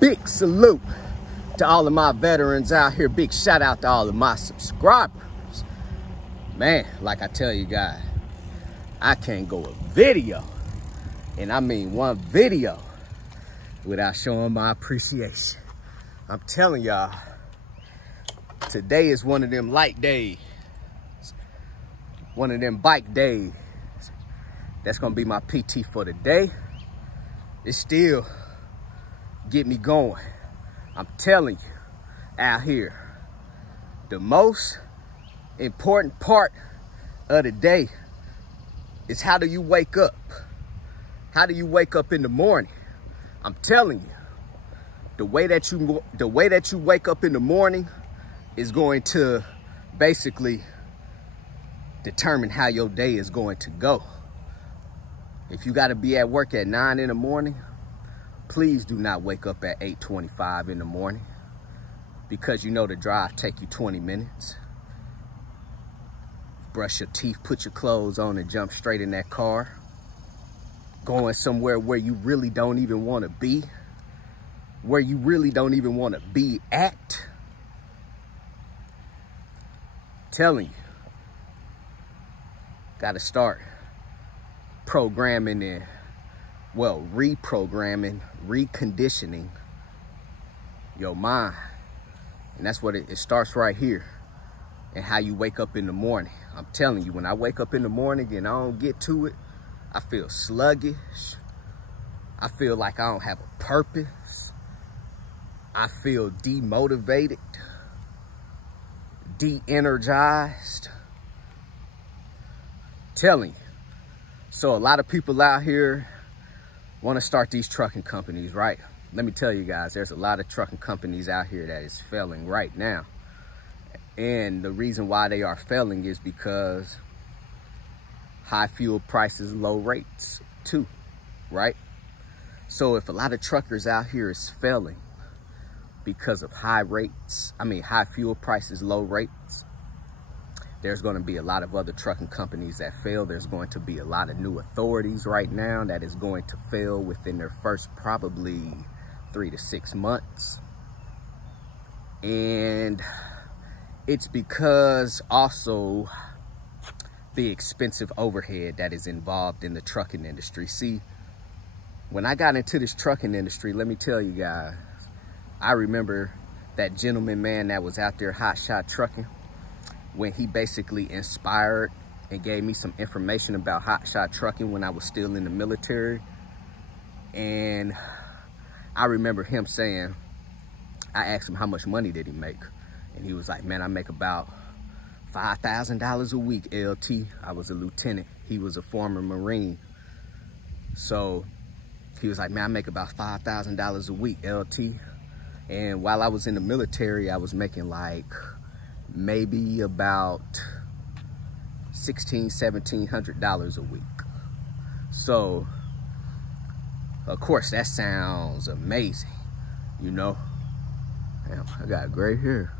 Big salute to all of my veterans out here. Big shout out to all of my subscribers. Man, like I tell you guys, I can't go a video, and I mean one video, without showing my appreciation. I'm telling y'all, today is one of them light days, one of them bike days. That's gonna be my PT for the day. It still get me going. I'm telling you, out here, the most important part of the day is how do you wake up? How do you wake up in the morning? I'm telling you, the way that you wake up in the morning is going to basically determine how your day is going to go. If you got to be at work at 9 in the morning, please do not wake up at 8:25 in the morning, because you know the drive take you 20 minutes. Brush your teeth, put your clothes on, and jump straight in that car, going somewhere where you really don't even want to be, where you really don't even want to be at. Telling you, got to start programming and, well, reprogramming, reconditioning your mind. And that's what it starts right here, and how you wake up in the morning. I'm telling you, when I wake up in the morning and I don't get to it, I feel sluggish. I feel like I don't have a purpose. I feel demotivated, de-energized. Telling you. So a lot of people out here want to start these trucking companies, right? Let me tell you guys, there's a lot of trucking companies out here that is failing right now. And the reason why they are failing is because high fuel prices, low rates too, right? So if a lot of truckers out here is failing because of high fuel prices, low rates, there's going to be a lot of other trucking companies that fail. There's going to be a lot of new authorities right now that is going to fail within their first probably 3 to 6 months. And it's because also the expensive overhead that is involved in the trucking industry. See, when I got into this trucking industry, let me tell you guys, I remember that gentleman man that was out there hotshot trucking, when he basically inspired and gave me some information about hotshot trucking when I was still in the military. And I remember him saying, I asked him how much money did he make? And he was like, man, I make about $5,000 a week, LT. I was a lieutenant. He was a former Marine. So he was like, man, I make about $5,000 a week, LT. And while I was in the military, I was making like maybe about $1,600–1,700 a week. So of course that sounds amazing, you know. Damn, I got gray hair.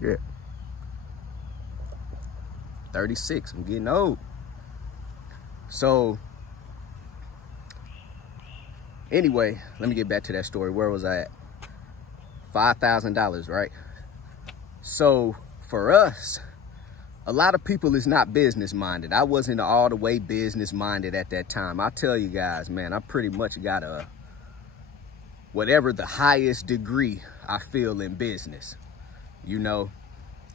Shit. 36, I'm getting old. So anyway, let me get back to that story. Where was I at? $5,000, right? So for us, a lot of people is not business minded. I wasn't all the way business minded at that time. I tell you guys, man, I pretty much got a, whatever the highest degree I feel in business, you know,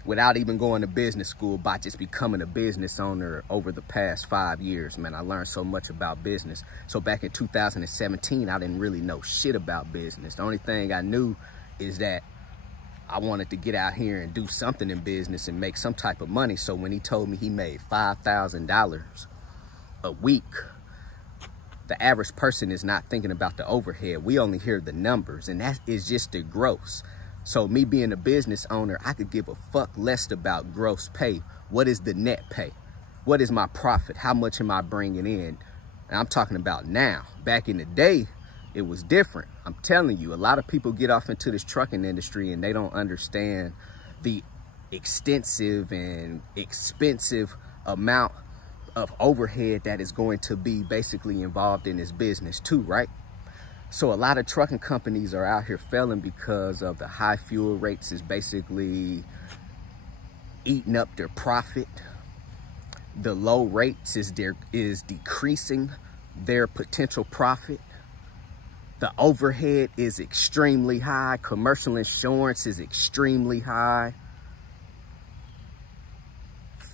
without even going to business school, by just becoming a business owner over the past 5 years, man, I learned so much about business. So back in 2017, I didn't really know shit about business. The only thing I knew is that I wanted to get out here and do something in business and make some type of money. So when he told me he made $5,000 a week, the average person is not thinking about the overhead. We only hear the numbers, and that is just the gross. So me being a business owner, I could give a fuck less about gross pay. What is the net pay? What is my profit? How much am I bringing in? And I'm talking about now. Back in the day, it was different. I'm telling you, a lot of people get off into this trucking industry and they don't understand the extensive and expensive amount of overhead that is going to be basically involved in this business too, right? So a lot of trucking companies are out here failing because of the high fuel rates is basically eating up their profit. The low rates is decreasing their potential profit. The overhead is extremely high. Commercial insurance is extremely high.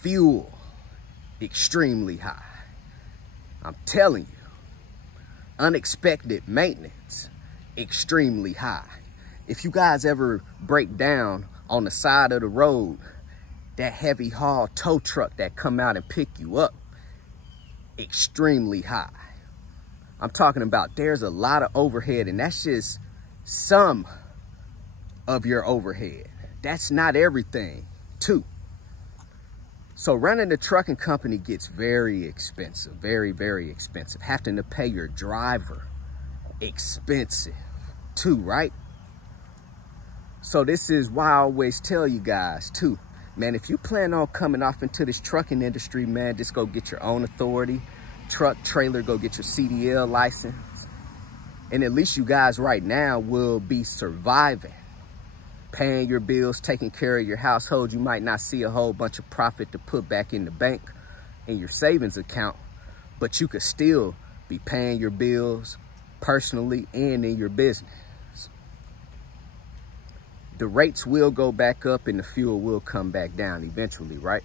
Fuel, extremely high. I'm telling you, unexpected maintenance, extremely high. If you guys ever break down on the side of the road, that heavy haul tow truck that come out and pick you up, extremely high. I'm talking about there's a lot of overhead, and that's just some of your overhead. That's not everything, too. So running a trucking company gets very expensive, very, very expensive. Having to pay your driver, expensive too, right? So this is why I always tell you guys too, man, if you plan on coming off into this trucking industry, man, just go get your own authority, truck, trailer, go get your CDL license. And at least you guys right now will be surviving, paying your bills, taking care of your household. You might not see a whole bunch of profit to put back in the bank in your savings account, but you could still be paying your bills personally and in your business. The rates will go back up and the fuel will come back down eventually, right?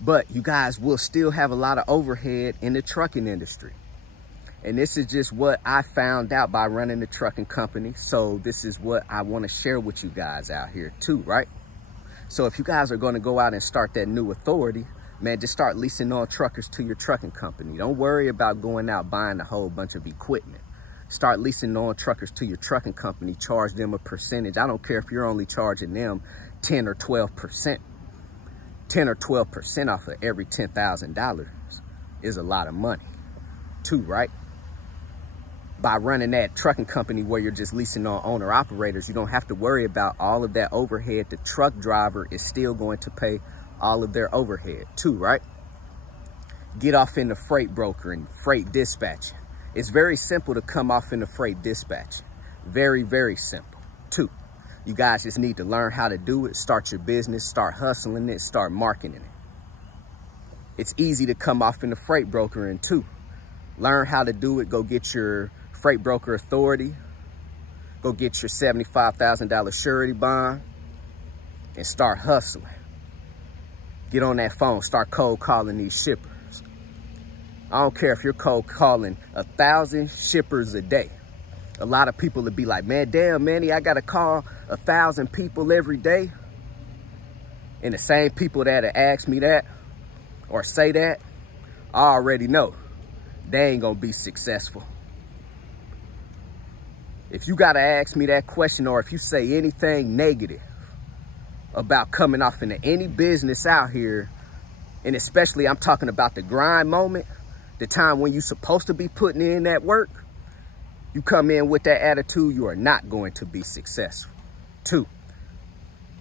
But you guys will still have a lot of overhead in the trucking industry. And this is just what I found out by running the trucking company. So this is what I want to share with you guys out here too, right? So if you guys are going to go out and start that new authority, man, just start leasing on truckers to your trucking company. Don't worry about going out buying a whole bunch of equipment. Start leasing on truckers to your trucking company. Charge them a percentage. I don't care if you're only charging them 10 or 12%. 10 or 12% off of every $10,000 is a lot of money too, right? By running that trucking company where you're just leasing on owner operators, you don't have to worry about all of that overhead. The truck driver is still going to pay all of their overhead too, right? Get off in the freight broker and freight dispatching. It's very simple to come off in the freight dispatching. Very, very simple too. You guys just need to learn how to do it. Start your business, start hustling it, start marketing it. It's easy to come off in the freight brokering too. Learn how to do it. Go get your freight broker authority. Go get your $75,000 surety bond and start hustling. Get on that phone, start cold calling these shippers. I don't care if you're cold calling 1,000 shippers a day. A lot of people would be like, man, damn, Manny, I got to call 1,000 people every day. And the same people that ask me that or say that, I already know they ain't going to be successful. If you got to ask me that question, or if you say anything negative about coming off into any business out here, and especially I'm talking about the grind moment, the time when you're supposed to be putting in that work, you come in with that attitude, you are not going to be successful. Two,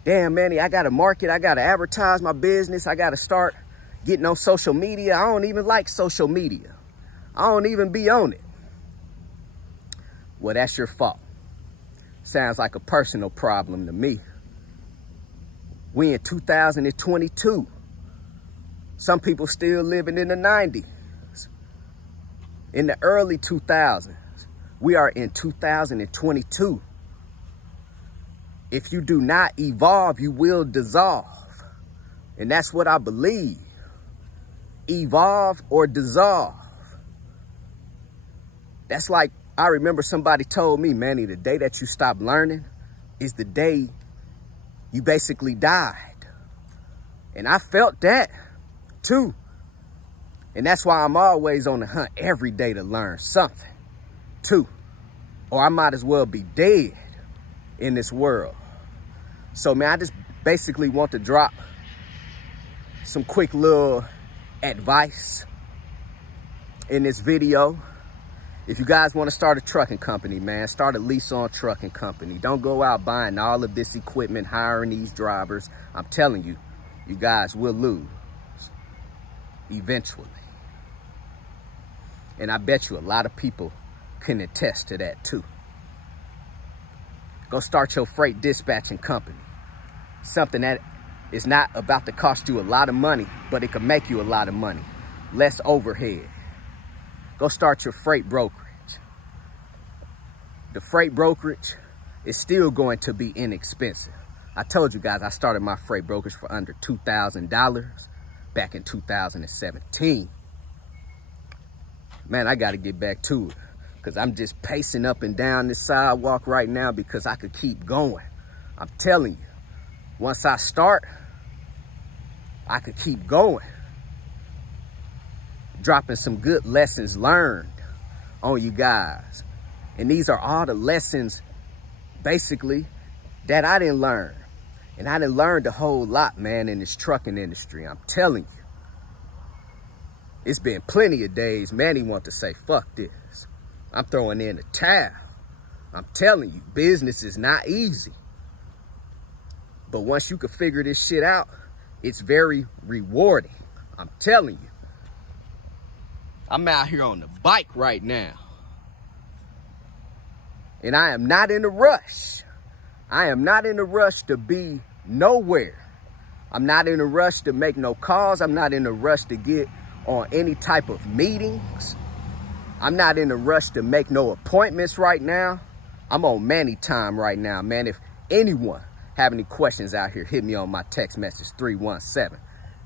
damn, Manny, I got to market. I got to advertise my business. I got to start getting on social media. I don't even like social media. I don't even be on it. Well, that's your fault. Sounds like a personal problem to me. We in 2022. Some people still living in the 90s. In the early 2000s. We are in 2022. If you do not evolve, you will dissolve. And that's what I believe. Evolve or dissolve. That's like, I remember somebody told me, Manny, the day that you stop learning is the day you basically died. And I felt that too. And that's why I'm always on the hunt every day to learn something too. Or I might as well be dead in this world. So, man, I just basically want to drop some quick little advice in this video. If you guys want to start a trucking company, man, start a lease on trucking company. Don't go out buying all of this equipment, hiring these drivers. I'm telling you, you guys will lose eventually. And I bet you a lot of people can attest to that too. Go start your freight dispatching company. Something that is not about to cost you a lot of money, but it can make you a lot of money. Less overhead. Go start your freight brokerage. The freight brokerage is still going to be inexpensive. I told you guys I started my freight brokerage for under $2,000 back in 2017. Man, I got to get back to it because I'm just pacing up and down this sidewalk right now because I could keep going. I'm telling you, once I start, I could keep going. Dropping some good lessons learned on you guys. And these are all the lessons, basically, that I didn't learn. And I done learned a whole lot, man, in this trucking industry. I'm telling you. It's been plenty of days, man, he want to say, fuck this. I'm throwing in a towel. I'm telling you, business is not easy. But once you can figure this shit out, it's very rewarding. I'm telling you. I'm out here on the bike right now. And I am not in a rush. I am not in a rush to be nowhere. I'm not in a rush to make no calls. I'm not in a rush to get on any type of meetings. I'm not in a rush to make no appointments right now. I'm on Manny time right now, man. If anyone have any questions out here, hit me on my text message,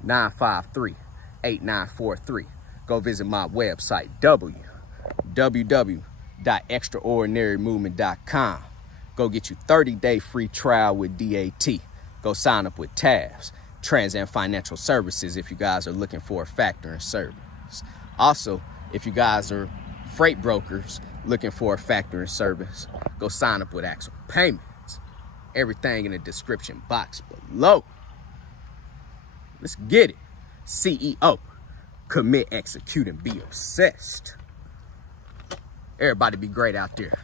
317-953-8943. Go visit my website, www.extraordinarymovement.com. Go get you 30-day free trial with DAT. Go sign up with TAFS, Trans Financial Services, if you guys are looking for a factoring service. Also, if you guys are freight brokers looking for a factoring service, go sign up with Axle Payments. Everything in the description box below. Let's get it. CEO, commit, execute, and be obsessed. Everybody be great out there.